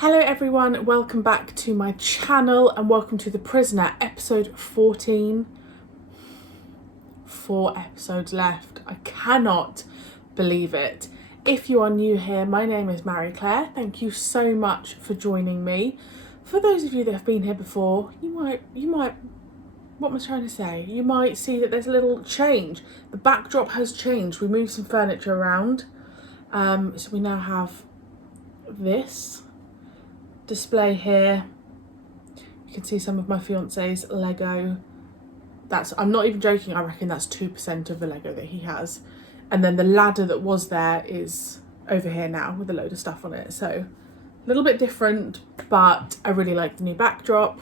Hello everyone, welcome back to my channel and welcome to The Prisoner, episode 14. 4 episodes left. I cannot believe it. If you are new here, my name is Marie-Clare. Thank you so much for joining me. For those of you that have been here before, you might, what am I trying to say? You might see that there's a little change. The backdrop has changed. We moved some furniture around. So we now have this display here. You can see some of my fiance's Lego. I'm not even joking, I reckon that's 2% of the Lego that he has. And then the ladder that was there is over here now with a load of stuff on it. So a little bit different, but I really like the new backdrop.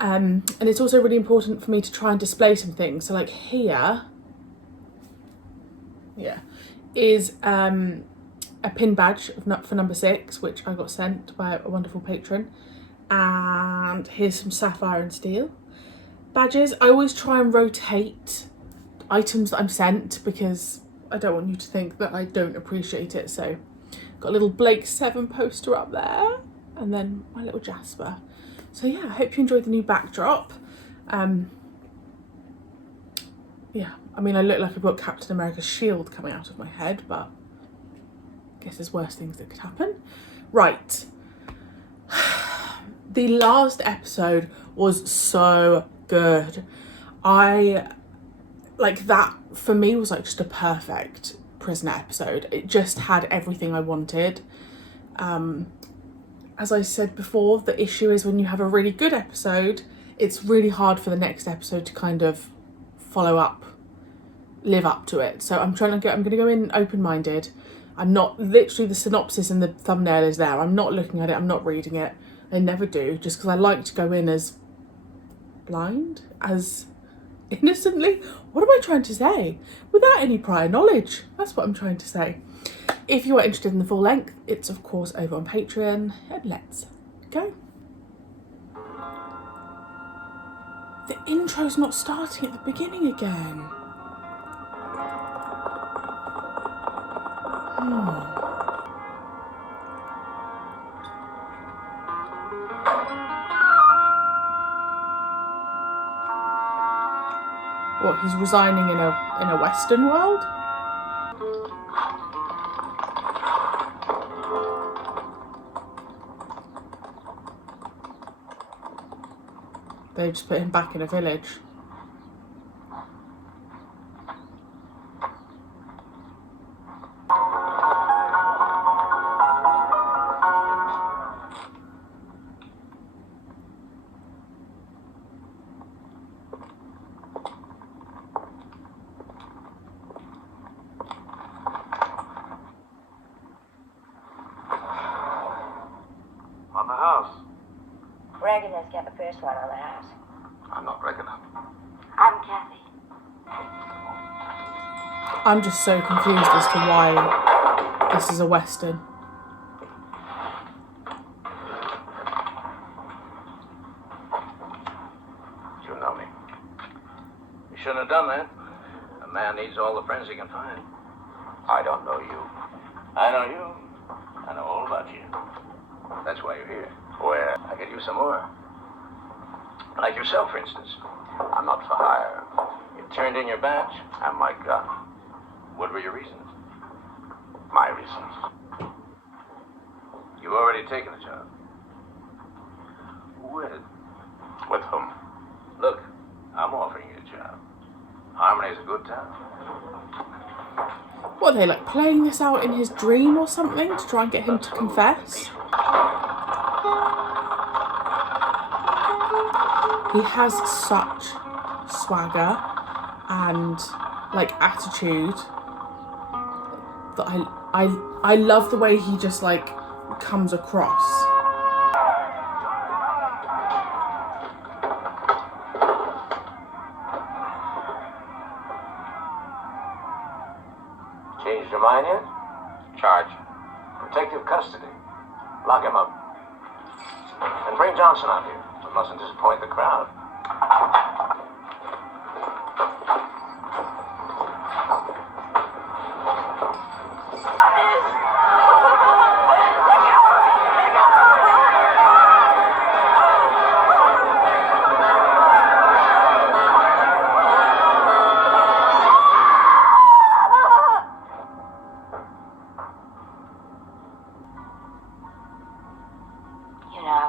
And it's also really important for me to try and display some things. So like here, is a pin badge for number 6, which I got sent by a wonderful patron. And here's some sapphire and steel badges. I always try and rotate items that I'm sent because I don't want you to think that I don't appreciate it. So got a little Blake 7 poster up there and then my little Jasper. So yeah, I hope you enjoyed the new backdrop. Yeah, I mean, I look like I've got Captain America's shield coming out of my head, but I guess there's worse things that could happen. Right. The last episode was so good. That for me was like just a perfect Prisoner episode. It just had everything I wanted. As I said before, the issue is when you have a really good episode, it's really hard for the next episode to kind of live up to it. So I'm going to go in open-minded. I'm not, literally the synopsis and the thumbnail is there. I'm not looking at it, I'm not reading it. I never do, just because I like to go in as blind, as innocently. What am I trying to say? Without any prior knowledge. That's what I'm trying to say. If you are interested in the full length, it's of course over on Patreon. And let's go. The intro's not starting at the beginning again. What, he's resigning in a Western world? They just put him back in a village. On the house. Regular's got the first one on the house. I'm not regular. I'm Kathy. I'm just so confused as to why this is a Western. You know me. You shouldn't have done that. A man needs all the friends he can find. I don't know you. I know you. I know all about you. That's why you're here. Where? I could use some more. Like yourself, for instance. I'm not for hire. You turned in your badge and my gun. What were your reasons? My reasons. You've already taken the job. With whom? Look, I'm offering you a job. Harmony's a good town. What, are they like playing this out in his dream or something to try and get him to confess? He has such swagger and like attitude that I love the way he just like comes across. Changed your mind yet? Charge. Protective custody. Lock him up. And bring Johnson out here. We mustn't disappoint the crowd.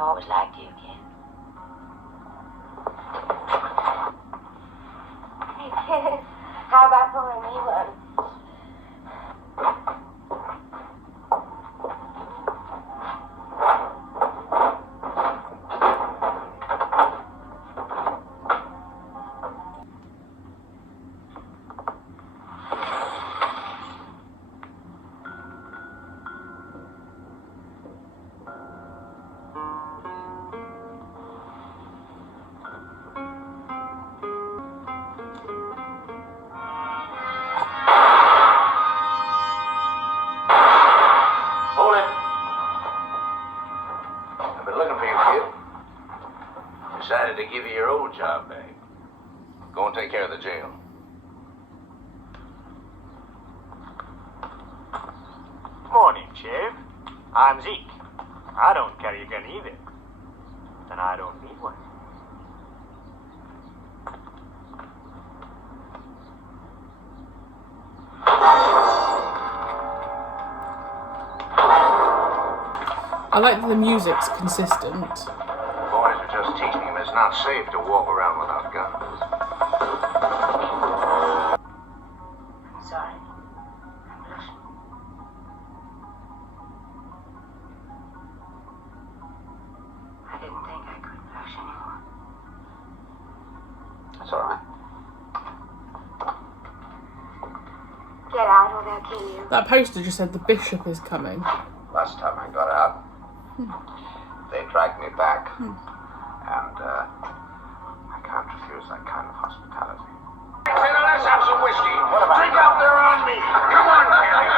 always liked you, kid. Hey, kid, how about pouring me one? Decided to give you your old job back. Go and take care of the jail. Morning, Sheriff. I'm Zeke. I don't carry a gun either. And I don't need one. I like that the music's consistent. Boys are just teaching him it's not safe to walk around without guns. I'm sorry. I'm blushing. I didn't think I could blush anymore. That's all right. Get out or they'll kill you. That poster just said the bishop is coming. Last time I got out, they dragged me back. And I can't refuse that kind of hospitality. Hey, let's have some whiskey. Drink out there on me. Come on, Kelly.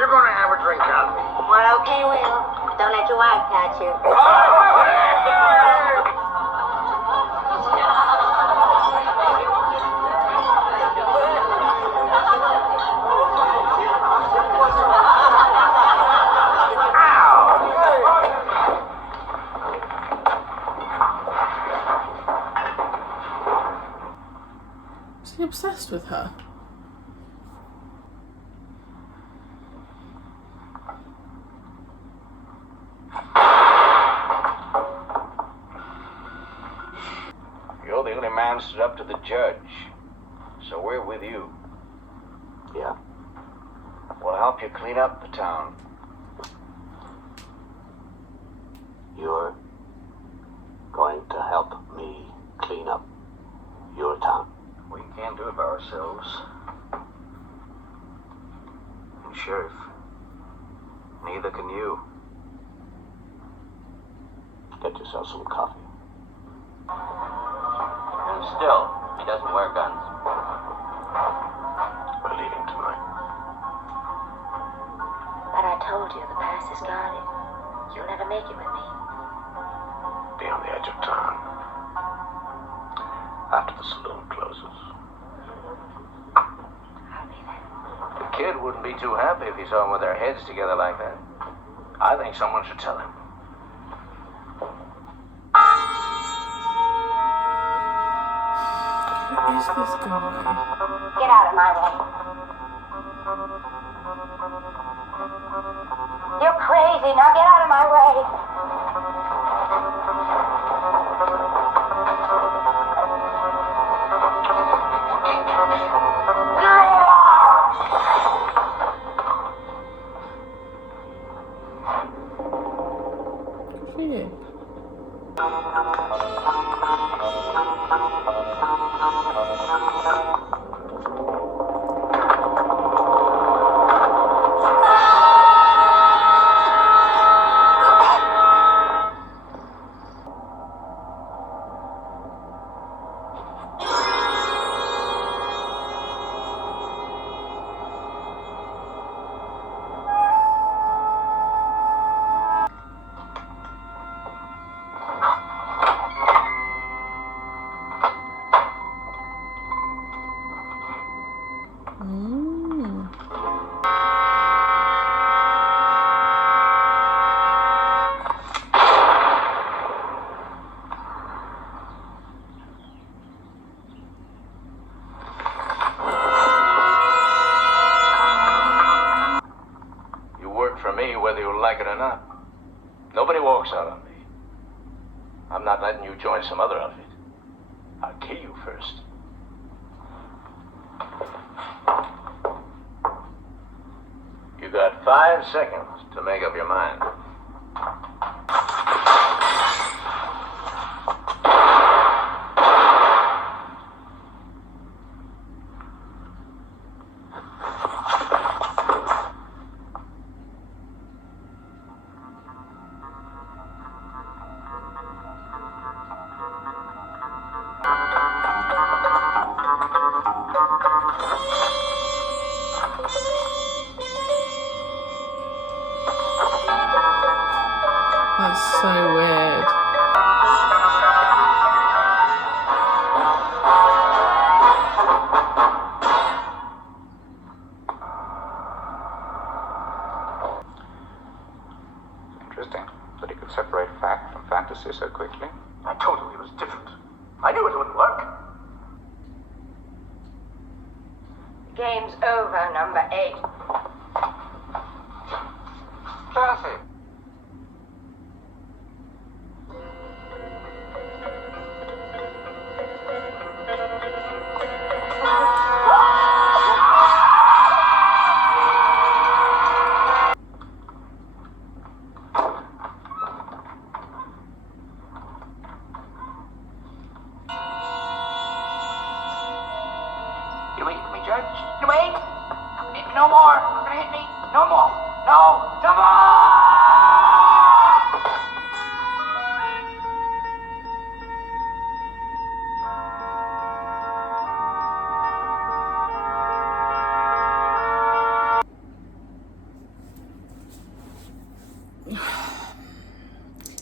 You're going to have a drink on me. Well, okay, Will. Don't let your wife catch you. Is he obsessed with her? You're the only man stood up to the judge. So we're with you. Yeah. We'll help you clean up the town. You're going to help me clean up your town. We can't do it by ourselves. And Sheriff, neither can you. Get yourself some coffee. And still, he doesn't wear guns. We're leaving tonight. But I told you, the pass is guarded. You'll never make it with me. Be on the edge of town. After the saloon closes. I'll be there. The kid wouldn't be too happy if he saw them with their heads together like that. I think someone should tell him. Who is this guy? Get out of my way. You're crazy. Now get out of my way. Philip. You work for me whether you like it or not. Nobody walks out on me. I'm not letting you join some other outfit. I'll kill you first. You got 5 seconds to make up your mind. That's so weird. Interesting that he could separate fact from fantasy so quickly. I told you it was different. I knew it wouldn't work. Game's over, number 8. Chelsea! You wait for me, Judge? You wait! No more! You're gonna hit me! No more! No! No more!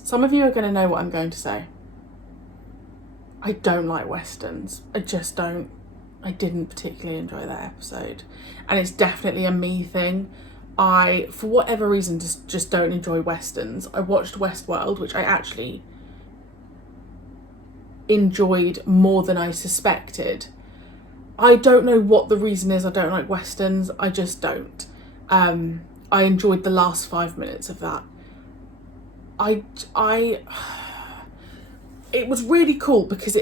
Some of you are going to know what I'm going to say. I don't like westerns. I just don't. I didn't particularly enjoy that episode. And it's definitely a me thing. I, for whatever reason, just don't enjoy westerns. I watched Westworld, which I actually enjoyed more than I suspected. I don't know what the reason is I don't like westerns. I just don't. I enjoyed the last 5 minutes of that. It was really cool because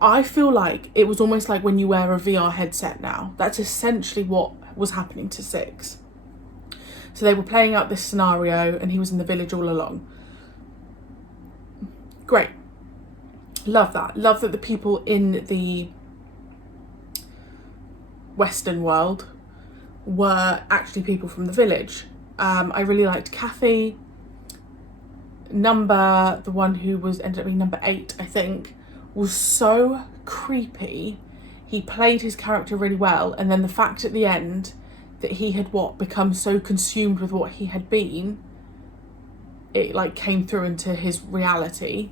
I feel like it was almost like when you wear a VR headset now. That's essentially what was happening to Six. So they were playing out this scenario and he was in the village all along. Great. Love that. Love that the people in the Western world were actually people from the village. I really liked Kathy. The one who ended up being number 8, I think, was so creepy. He played his character really well, and then the fact at the end that he had become so consumed with what he had been, it like came through into his reality.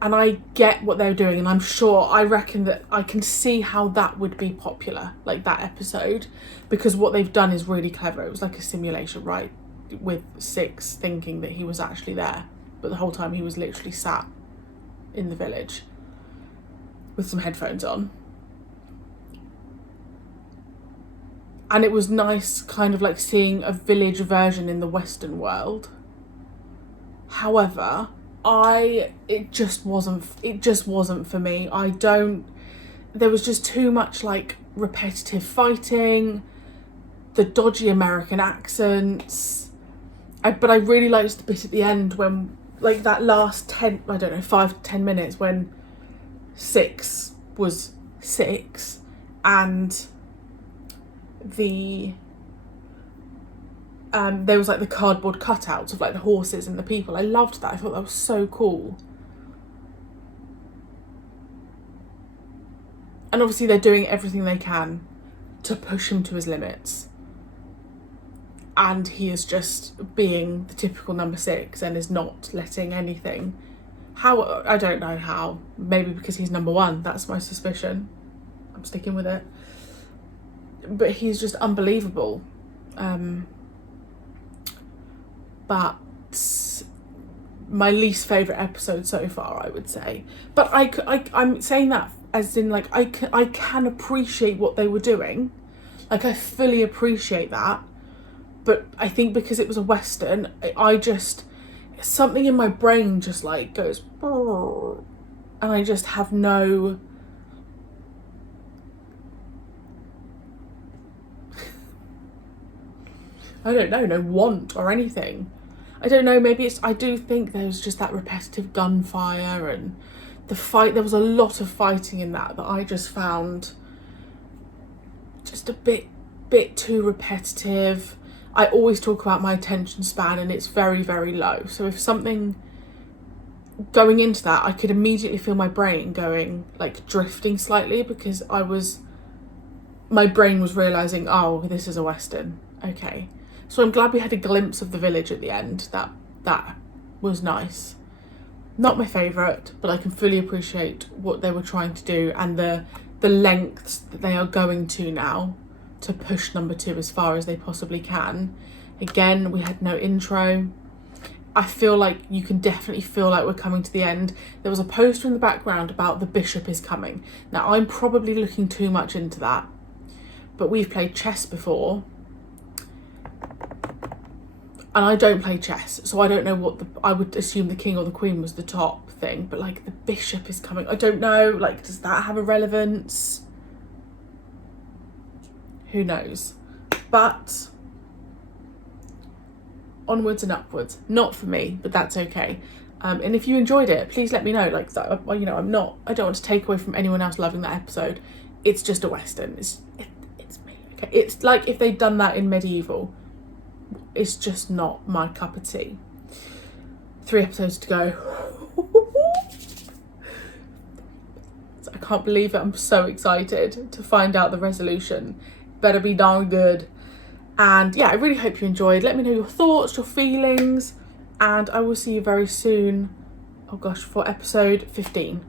And I get what they're doing, and I reckon that I can see how that would be popular, like that episode, because what they've done is really clever. It was like a simulation, right? With Six thinking that he was actually there, but the whole time he was literally sat in the village with some headphones on. And it was nice kind of like seeing a village version in the Western world. However, it just wasn't for me. There was just too much like repetitive fighting, the dodgy American accents. But I really liked the bit at the end when, like, that last 5 to 10 minutes when Six was 6 and there was like the cardboard cutouts of like the horses and the people. I loved that. I thought that was so cool. And obviously they're doing everything they can to push him to his limits. And he is just being the typical number 6 and is not letting anything. How? I don't know how. Maybe because he's number 1. That's my suspicion. I'm sticking with it. But he's just unbelievable. But my least favourite episode so far, I would say. But I'm saying that as in like I can appreciate what they were doing. Like I fully appreciate that. But I think because it was a Western, something in my brain just like goes, and I just have no, I don't know, no want or anything. I don't know, maybe I do think there was just that repetitive gunfire and the fight. There was a lot of fighting in that I just found just a bit too repetitive. I always talk about my attention span and it's very, very low. So if something going into that, I could immediately feel my brain going, like, drifting slightly, because my brain was realising, oh, this is a Western. Okay. So I'm glad we had a glimpse of the village at the end. That was nice. Not my favourite, but I can fully appreciate what they were trying to do and the lengths that they are going to now to push number 2 as far as they possibly can. Again, we had no intro. I feel like you can definitely feel like we're coming to the end. There was a poster in the background about the bishop is coming. Now, I'm probably looking too much into that, but we've played chess before. And I don't play chess, so I don't know what I would assume the king or the queen was the top thing, but like the bishop is coming. I don't know, like, does that have a relevance? Who knows? But onwards and upwards. Not for me, but that's okay. And if you enjoyed it, please let me know. Like, you know, I don't want to take away from anyone else loving that episode. It's just a Western. It's me. Okay, it's like if they'd done that in medieval. It's just not my cup of tea. 3 episodes to go. I can't believe it. I'm so excited to find out the resolution. Better be darn good. And yeah, I really hope you enjoyed. Let me know your thoughts, your feelings, and I will see you very soon. Oh gosh, for episode 15.